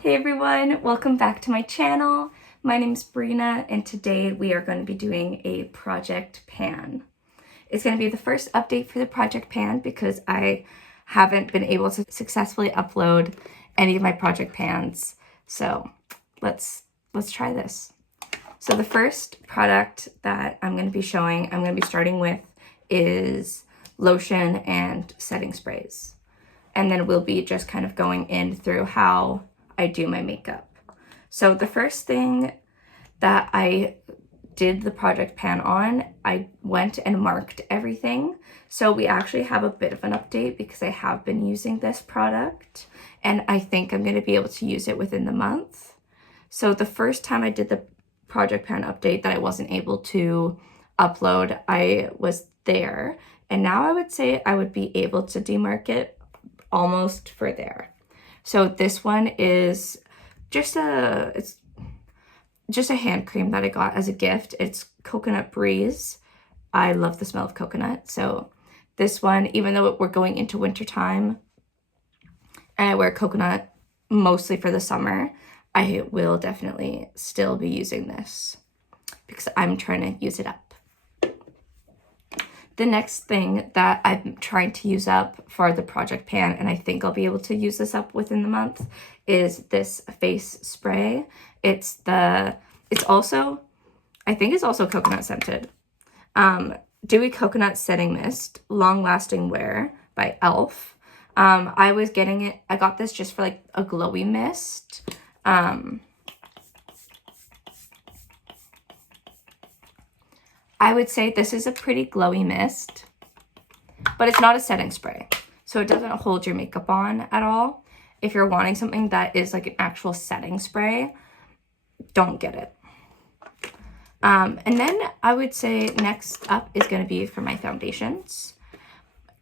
Hey everyone, welcome back to my channel. My name's Brina and today we are going to be doing a project pan. It's going to be the first update for the project pan because I haven't been able to successfully upload any of my project pans. So let's try this. So the first product that I'm going to be showing, I'm going to be starting with is lotion and setting sprays. And then we'll be just kind of going in through how I do my makeup. So the first thing that I did the project pan on, I went and marked everything. So we actually have a bit of an update because I have been using this product and I think I'm going to be able to use it within the month. So the first time I did the project pan update that I wasn't able to upload, I was there. And now I would say I would be able to demark it almost for there. So this one is just it's just a hand cream that I got as a gift. It's Coconut Breeze. I love the smell of coconut. So this one, even though we're going into winter time and I wear coconut mostly for the summer, I will definitely still be using this because I'm trying to use it up. The next thing that I'm trying to use up for the project pan, and I think I'll be able to use this up within the month, is this face spray. It's also, I think it's also coconut scented. Dewy Coconut Setting Mist, Long Lasting Wear by e.l.f. I got this just for like a glowy mist. I would say this is a pretty glowy mist, but it's not a setting spray, so it doesn't hold your makeup on at all. If you're wanting something that is like an actual setting spray, don't get it. And then I would say next up is going to be for my foundations.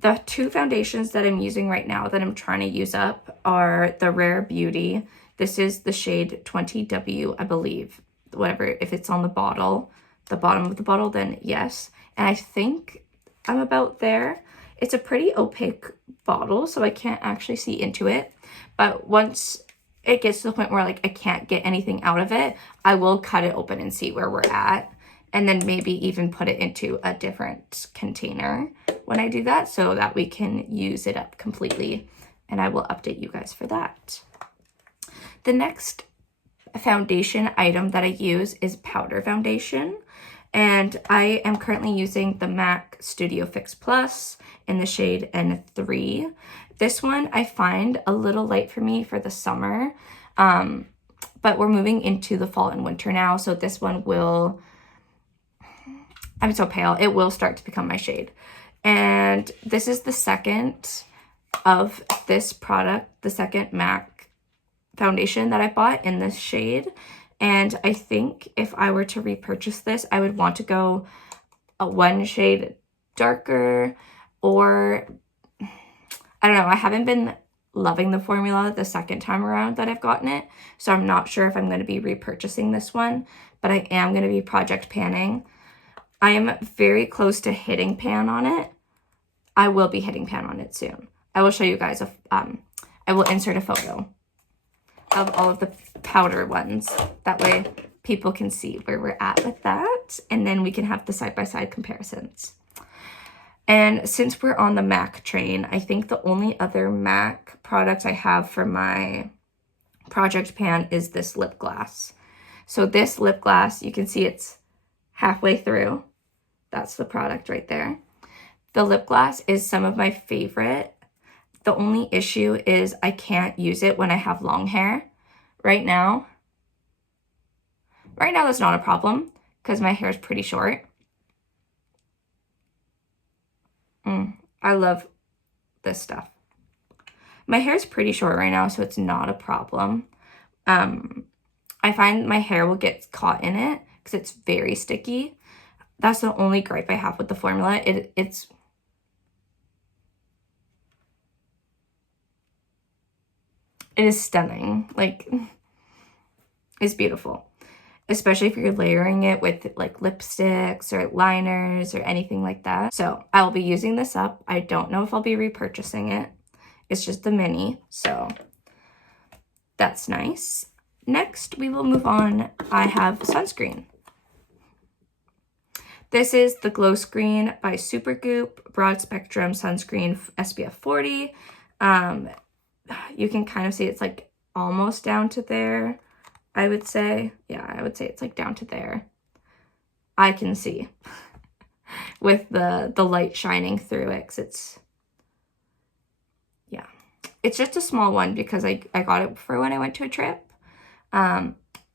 The two foundations that I'm using right now that I'm trying to use up are the Rare Beauty. This is the shade 20W, I believe. Whatever, if it's on the bottle, the bottom of the bottle, then yes. And I think I'm about there. It's a pretty opaque bottle, so I can't actually see into it. But once it gets to the point where like I can't get anything out of it, I will cut it open and see where we're at. And then maybe even put it into a different container when I do that so that we can use it up completely. And I will update you guys for that. The next foundation item that I use is powder foundation. And I am currently using the MAC Studio Fix Plus in the shade N3. This one I find a little light for me for the summer, but we're moving into the fall and winter now, so this one will, I'm so pale, it will start to become my shade. And this is the second of this product, the second MAC foundation that I bought in this shade. And I think if I were to repurchase this, I would want to go one shade darker, or I don't know. I haven't been loving the formula the second time around that I've gotten it, so I'm not sure if I'm going to be repurchasing this one, but I am going to be project panning. I am very close to hitting pan on it. I will be hitting pan on it soon. I will show you guys, I will insert a photo of all of the powder ones. That way people can see where we're at with that. And then we can have the side-by-side comparisons. And since we're on the MAC train, I think the only other MAC product I have for my project pan is this lip gloss. So this lip gloss, you can see it's halfway through. That's the product right there. The lip gloss is some of my favorite. The only issue is I can't use it when I have long hair. Right now that's not a problem because my hair is pretty short. I love this stuff. My hair is pretty short right now, so it's not a problem. I find my hair will get caught in it because it's very sticky. That's the only gripe I have with the formula. It is stunning. Like, it's beautiful. Especially if you're layering it with like lipsticks or liners or anything like that. So I will be using this up. I don't know if I'll be repurchasing it. It's just the mini. So That's nice. Next, we will move on. I have sunscreen. This is the Glow Screen by Supergoop Broad Spectrum Sunscreen SPF 40. You can kind of see it's like almost down to there, I would say. Yeah, I would say it's like down to there. I can see with the light shining through it, 'cause it's just a small one because I got it for when I went to a trip.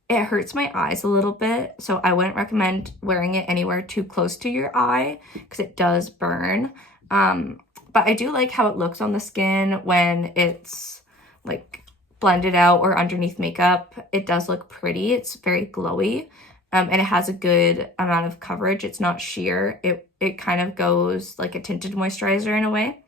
It hurts my eyes a little bit, so I wouldn't recommend wearing it anywhere too close to your eye because it does burn. But I do like how it looks on the skin when it's like blended out or underneath makeup. It does look pretty. It's very glowy, and it has a good amount of coverage. It's not sheer. It kind of goes like a tinted moisturizer in a way.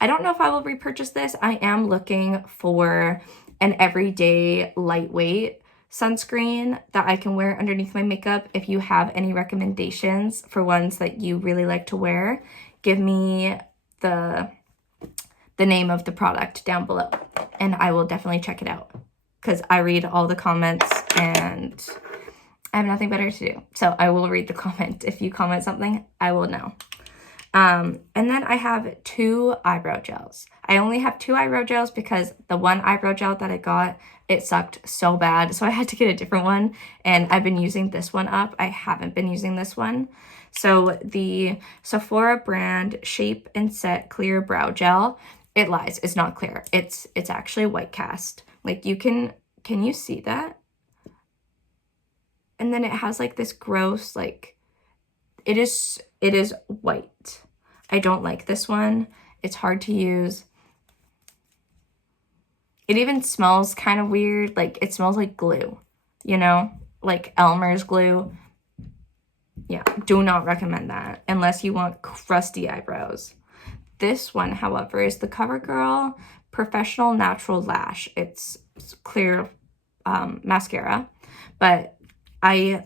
I don't know if I will repurchase this. I am looking for an everyday lightweight sunscreen that I can wear underneath my makeup. If you have any recommendations for ones that you really like to wear, give me the name of the product down below and I will definitely check it out because I read all the comments and I have nothing better to do. So I will read the comment. If you comment something, I will know. And then I have 2 eyebrow gels. I only have 2 eyebrow gels because the one eyebrow gel that I got, it sucked so bad. So I had to get a different one and I've been using this one up. I haven't been using this one. So the Sephora brand Shape and Set Clear Brow Gel, it lies. It's not clear. It's actually white cast. Like can you see that? And then it has like this gross, like, it is white. I don't like this one. It's hard to use. It even smells kind of weird. Like it smells like glue, you know, like Elmer's glue. Yeah, do not recommend that unless you want crusty eyebrows. This one, however, is the CoverGirl Professional Natural Lash. It's clear mascara, but I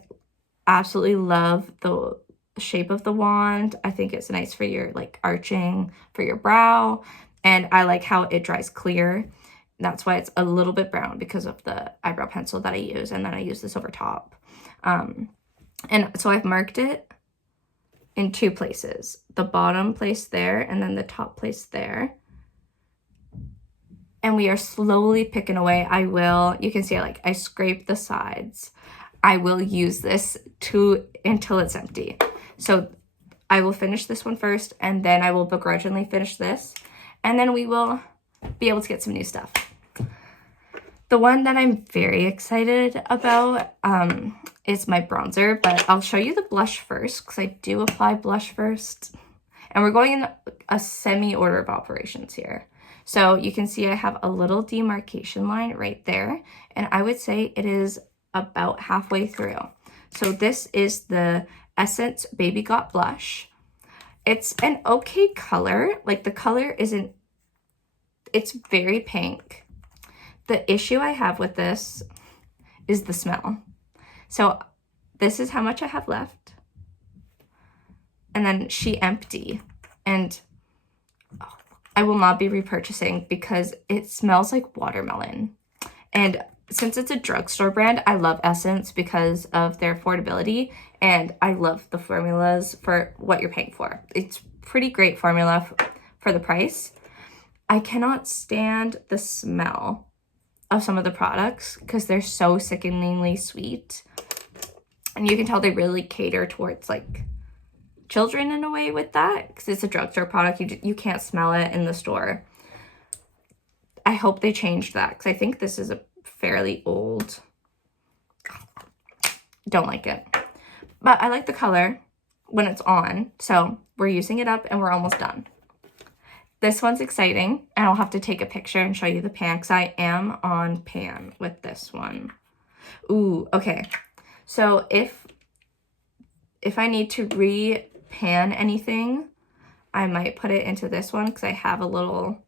absolutely love the shape of the wand. I think it's nice for your like arching for your brow, and I like how it dries clear. That's why it's a little bit brown because of the eyebrow pencil that I use, and then I use this over top. And so I've marked it in 2 places, the bottom place there and then the top place there. And we are slowly picking away. You can see like I scrape the sides. I will use this until it's empty. So I will finish this one first and then I will begrudgingly finish this. And then we will be able to get some new stuff. The one that I'm very excited about is my bronzer, but I'll show you the blush first because I do apply blush first. And we're going in a semi-order of operations here. So you can see I have a little demarcation line right there. And I would say it is about halfway through. So this is the Essence Baby Got Blush. It's an okay color. Like the color isn't, it's very pink. The issue I have with this is the smell. So this is how much I have left. And then she empty. And I will not be repurchasing because it smells like watermelon. And since it's a drugstore brand, I love Essence because of their affordability, and I love the formulas for what you're paying for. It's pretty great formula for the price. I cannot stand the smell of some of the products because they're so sickeningly sweet. And you can tell they really cater towards like children in a way with that because it's a drugstore product. You can't smell it in the store. I hope they changed that because I think this is a fairly old. Don't like it. But I like the color when it's on. So we're using it up and we're almost done. This one's exciting, and I'll have to take a picture and show you the pan because I am on pan with this one. Ooh, okay. So if I need to re-pan anything, I might put it into this one because I have a little,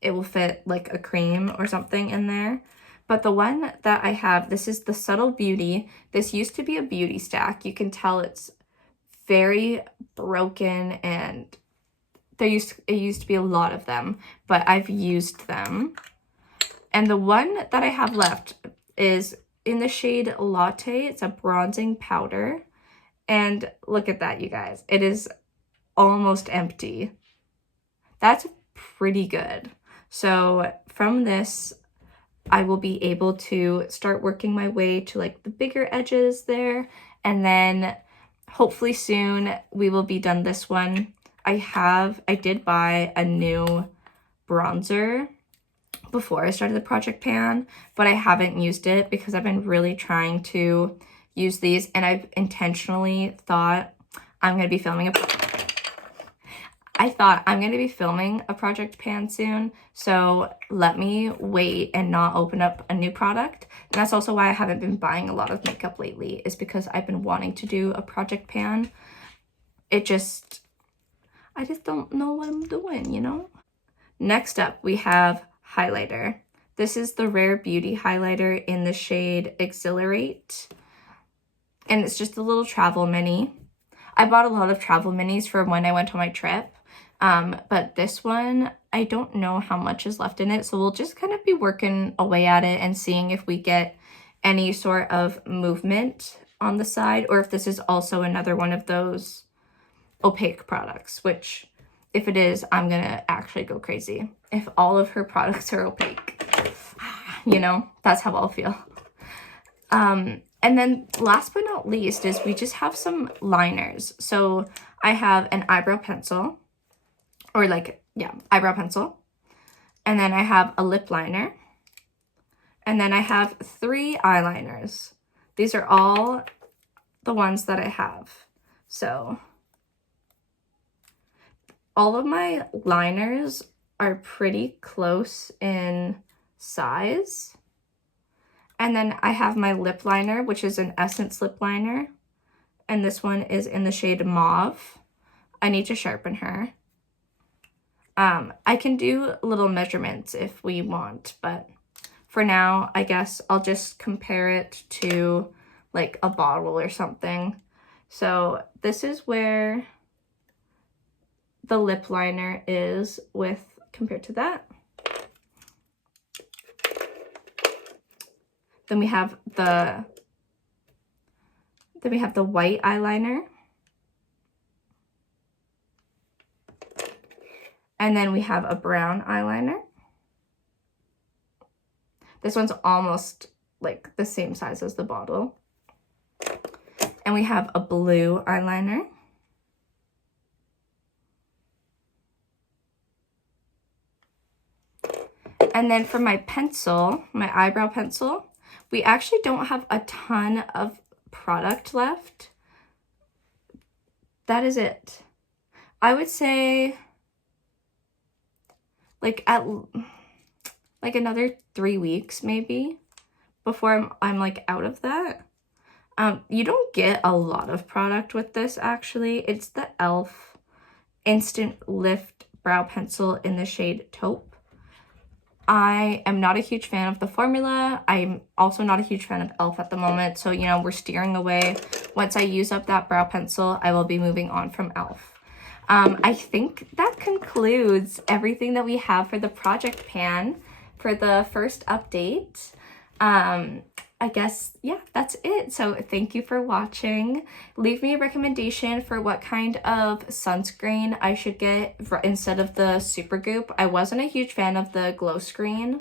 it will fit like a cream or something in there. But the one that I have, this is the Subtle Beauty. This used to be a beauty stack. You can tell it's very broken and it used to be a lot of them, but I've used them. And the one that I have left is in the shade Latte. It's a bronzing powder. And look at that, you guys. It is almost empty. That's pretty good. So from this, I will be able to start working my way to like the bigger edges there. And then hopefully soon we will be done this one. I did buy a new bronzer before I started the project pan, but I haven't used it because I've been really trying to use these, and I've intentionally thought I'm going to be filming a project pan soon, so let me wait and not open up a new product. And that's also why I haven't been buying a lot of makeup lately, is because I've been wanting to do a project pan. I just don't know what I'm doing, you know? Next up, we have highlighter. This is the Rare Beauty highlighter in the shade Exhilarate. And it's just a little travel mini. I bought a lot of travel minis for when I went on my trip. But this one, I don't know how much is left in it. So we'll just kind of be working away at it and seeing if we get any sort of movement on the side, or if this is also another one of those opaque products, which if it is, I'm gonna actually go crazy. If all of her products are opaque, you know, that's how I'll feel. And then last but not least is we just have some liners. So I have an eyebrow pencil, or eyebrow pencil. And then I have a lip liner. And then I have 3 eyeliners. These are all the ones that I have. So all of my liners are pretty close in size. And then I have my lip liner, which is an Essence lip liner. And this one is in the shade Mauve. I need to sharpen her. I can do little measurements if we want, but for now, I guess I'll just compare it to like a bottle or something. So this is where the lip liner is compared to that. Then we have the white eyeliner. And then we have a brown eyeliner. This one's almost like the same size as the bottle. And we have a blue eyeliner. And then for my pencil, my eyebrow pencil, we actually don't have a ton of product left. That is it. I would say like another 3 weeks maybe before I'm like out of that. You don't get a lot of product with this actually. It's the e.l.f. Instant Lift Brow Pencil in the shade Taupe. I am not a huge fan of the formula. I'm also not a huge fan of e.l.f. at the moment. So, you know, we're steering away. Once I use up that brow pencil, I will be moving on from e.l.f. I think that concludes everything that we have for the project pan for the first update. I guess, yeah, that's it. So thank you for watching. Leave me a recommendation for what kind of sunscreen I should get instead of the Supergoop. I wasn't a huge fan of the Glow Screen.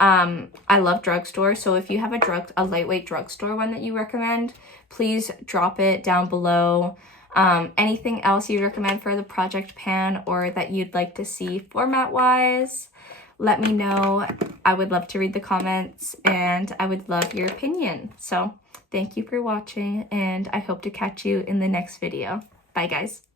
I love drugstore, so if you have a lightweight drugstore one that you recommend, please drop it down below. Anything else you'd recommend for the project pan or that you'd like to see format-wise, let me know. I would love to read the comments and I would love your opinion. So thank you for watching and I hope to catch you in the next video. Bye guys.